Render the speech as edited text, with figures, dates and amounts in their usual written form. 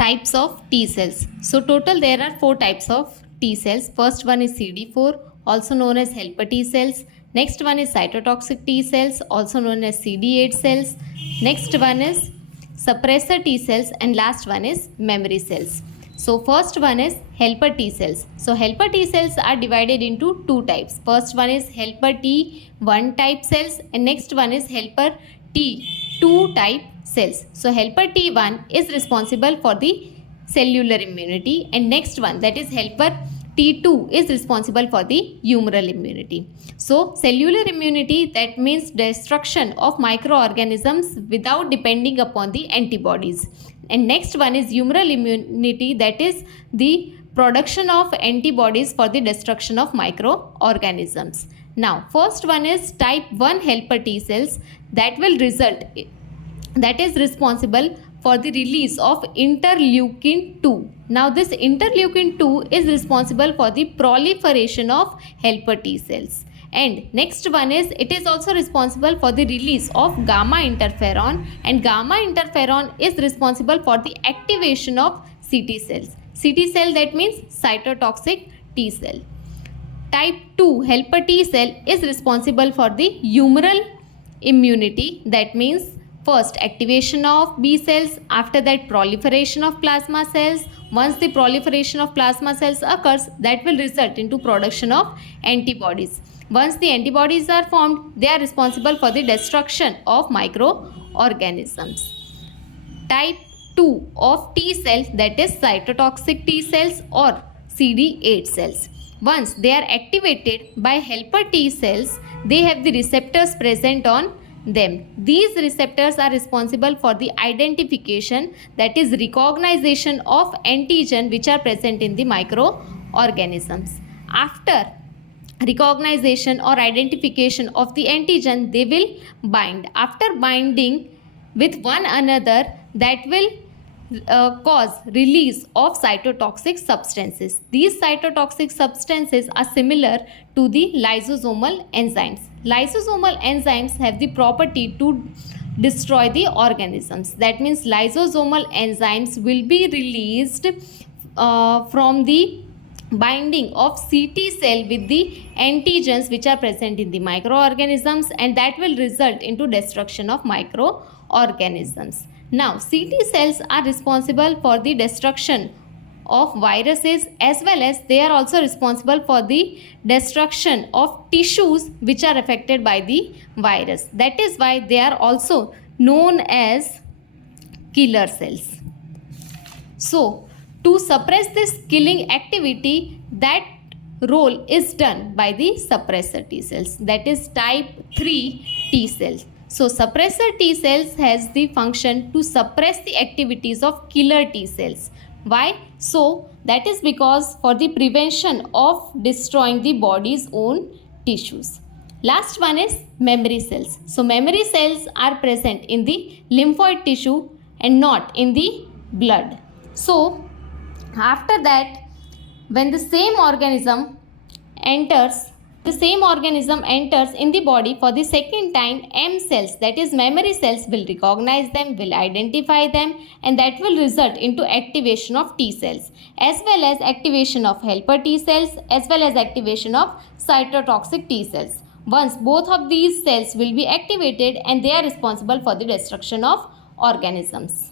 Types of T cells. So total there are 4 types of T cells. First one is CD4, also known as helper T cells. Next one is cytotoxic T cells, also known as CD8 cells. Next one is suppressor T cells, and last one is memory cells. So first one is helper T cells. So helper T cells are divided into 2 types. First one is helper T1 type cells, and next one is helper T2 type cells. So helper T1 is responsible for the cellular immunity, and next one, that is helper T2, is responsible for the humoral immunity. So cellular immunity, that means destruction of microorganisms without depending upon the antibodies. And next one is humoral immunity, that is the production of antibodies for the destruction of microorganisms. Now first one is type 1 helper T cells, that is responsible for the release of interleukin 2. Now this interleukin 2 is responsible for the proliferation of helper T cells. And next one is, it is also responsible for the release of gamma interferon, and gamma interferon is responsible for the activation of CT cells. CT cell, that means cytotoxic T cell. Type 2 helper T cell is responsible for the humoral immunity, that means first activation of B cells, after that proliferation of plasma cells. Once the proliferation of plasma cells occurs, that will result into production of antibodies. Once the antibodies are formed, they are responsible for the destruction of microorganisms. Type 2 of T cells, that is cytotoxic T cells or CD8 cells. Once they are activated by helper T cells, they have the receptors present on them. These receptors are responsible for the identification, that is recognition of antigen which are present in the microorganisms. After recognition or identification of the antigen, they will bind. After binding with one another, that will cause release of cytotoxic substances. These cytotoxic substances are similar to the lysosomal enzymes. Lysosomal enzymes have the property to destroy the organisms. That means lysosomal enzymes will be released from the binding of CT cell with the antigens which are present in the microorganisms, and that will result into destruction of microorganisms. Now CT cells are responsible for the destruction of viruses, as well as they are also responsible for the destruction of tissues which are affected by the virus. That is why they are also known as killer cells. So to suppress this killing activity, that role is done by the suppressor T cells, that is type 3 T cells. So suppressor T cells has the function to suppress the activities of killer T cells. Why? So that is because for the prevention of destroying the body's own tissues. Last one is memory cells. So memory cells are present in the lymphoid tissue and not in the blood. So after that, when the same organism enters in the body for the second time, M cells, that is memory cells, will recognize them, will identify them, and that will result into activation of T cells, as well as activation of helper T cells, as well as activation of cytotoxic T cells. Once both of these cells will be activated, and they are responsible for the destruction of organisms.